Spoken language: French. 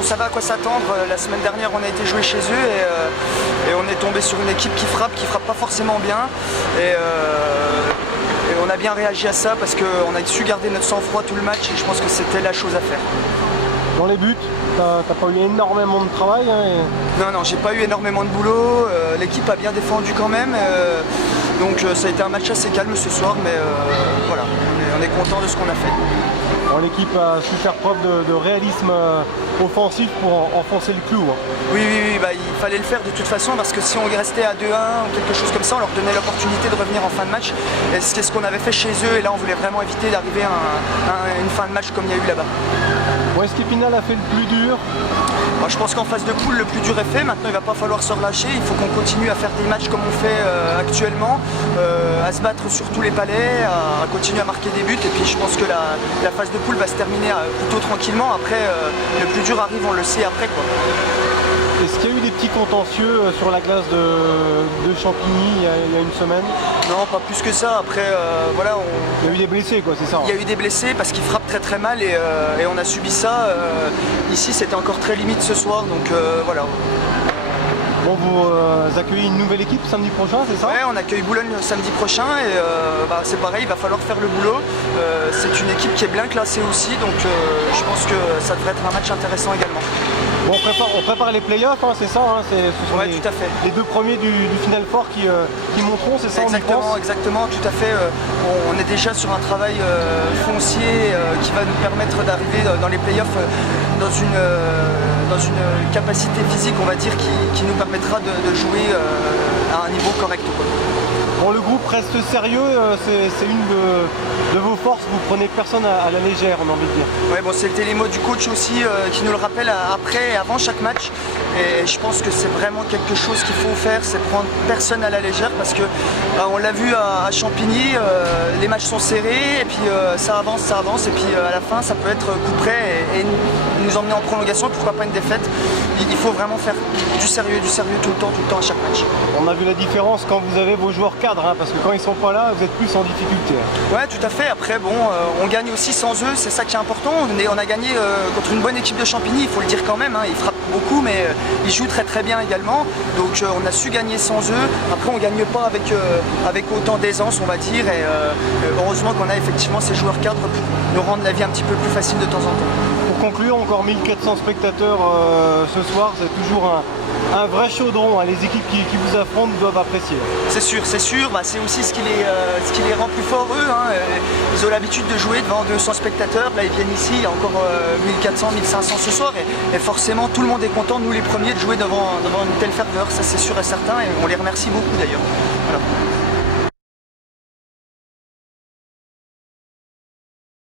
on savait à quoi s'attendre. La semaine dernière, on a été jouer chez eux et on est tombé sur une équipe qui frappe pas forcément bien. Et on a bien réagi à ça parce qu'on a su garder notre sang-froid tout le match et je pense que c'était la chose à faire. Dans les buts, t'as pas eu énormément de travail Non, j'ai pas eu énormément de boulot. L'équipe a bien défendu quand même. Donc ça a été un match assez calme ce soir, mais voilà, on est content de ce qu'on a fait. Bon, l'équipe a su faire preuve de réalisme offensif pour enfoncer le clou. Oui, il fallait le faire de toute façon parce que si on restait à 2-1 ou quelque chose comme ça, on leur donnait l'opportunité de revenir en fin de match. Et c'est ce qu'on avait fait chez eux et là on voulait vraiment éviter d'arriver à une fin de match comme il y a eu là-bas. Bon, est-ce qu'Épinal a fait le plus dur? Moi, je pense qu'en phase de poule, le plus dur est fait. Maintenant, il ne va pas falloir se relâcher. Il faut qu'on continue à faire des matchs comme on fait actuellement, à se battre sur tous les palets, à continuer à marquer des buts. Et puis, je pense que la phase de poule va se terminer plutôt tranquillement. Après, le plus dur arrive, on le sait après, quoi. Est-ce qu'il y a eu des petits contentieux sur la glace de Champigny il y a une semaine? Non, pas plus que ça. Après, voilà. Il y a eu des blessés, quoi, c'est ça? Il y a eu des blessés parce qu'ils frappent très mal et on a subi ça. Ici, c'était encore très limite ce soir, donc voilà. Bon, vous accueillez une nouvelle équipe samedi prochain, c'est ça? Ouais, on accueille Boulogne samedi prochain et c'est pareil, il va falloir faire le boulot. C'est une équipe qui est bien classée aussi, donc je pense que ça devrait être un match intéressant également. Bon, on prépare les playoffs, hein, c'est ça, hein, ce sont ouais, tout à fait. Les deux premiers du Final Four qui monteront, c'est ça? Exactement, tout à fait. On est déjà sur un travail foncier qui va nous permettre d'arriver dans les playoffs dans une capacité physique, on va dire, qui nous permettra de jouer à un niveau correct, quoi. Bon, le groupe reste sérieux, c'est une de vos forces, vous prenez personne à la légère, on a envie de dire. Ouais, bon, c'était les mots du coach aussi qui nous le rappelle après et avant chaque match. Et je pense que c'est vraiment quelque chose qu'il faut faire, c'est prendre personne à la légère parce que on l'a vu à Champigny, les matchs sont serrés et puis ça avance et puis à la fin ça peut être coup près et nous emmener en prolongation, pourquoi pas une défaite. Il faut vraiment faire du sérieux tout le temps à chaque match. On a vu la différence quand vous avez vos joueurs cadres, hein, parce que quand ils sont pas là, vous êtes plus en difficulté. Ouais, tout à fait. Après, bon, on gagne aussi sans eux, c'est ça qui est important. On a gagné contre une bonne équipe de Champigny, il faut le dire quand même. Hein. Ils frappent beaucoup, mais ils jouent très bien également. Donc on a su gagner sans eux. Après, on gagne pas avec autant d'aisance, on va dire. Et heureusement qu'on a effectivement ces joueurs cadres pour nous rendre la vie un petit peu plus facile de temps en temps. Pour conclure, encore 1400 spectateurs ce soir, c'est toujours un vrai chaudron, hein. Les équipes qui vous affrontent doivent apprécier. C'est sûr, bah, c'est aussi ce qui les rend plus forts eux. Hein. Ils ont l'habitude de jouer devant 200 spectateurs, là ils viennent ici, il y a encore 1400, 1500 ce soir et forcément tout le monde est content, nous les premiers, de jouer devant une telle ferveur, ça c'est sûr et certain et on les remercie beaucoup d'ailleurs. Voilà.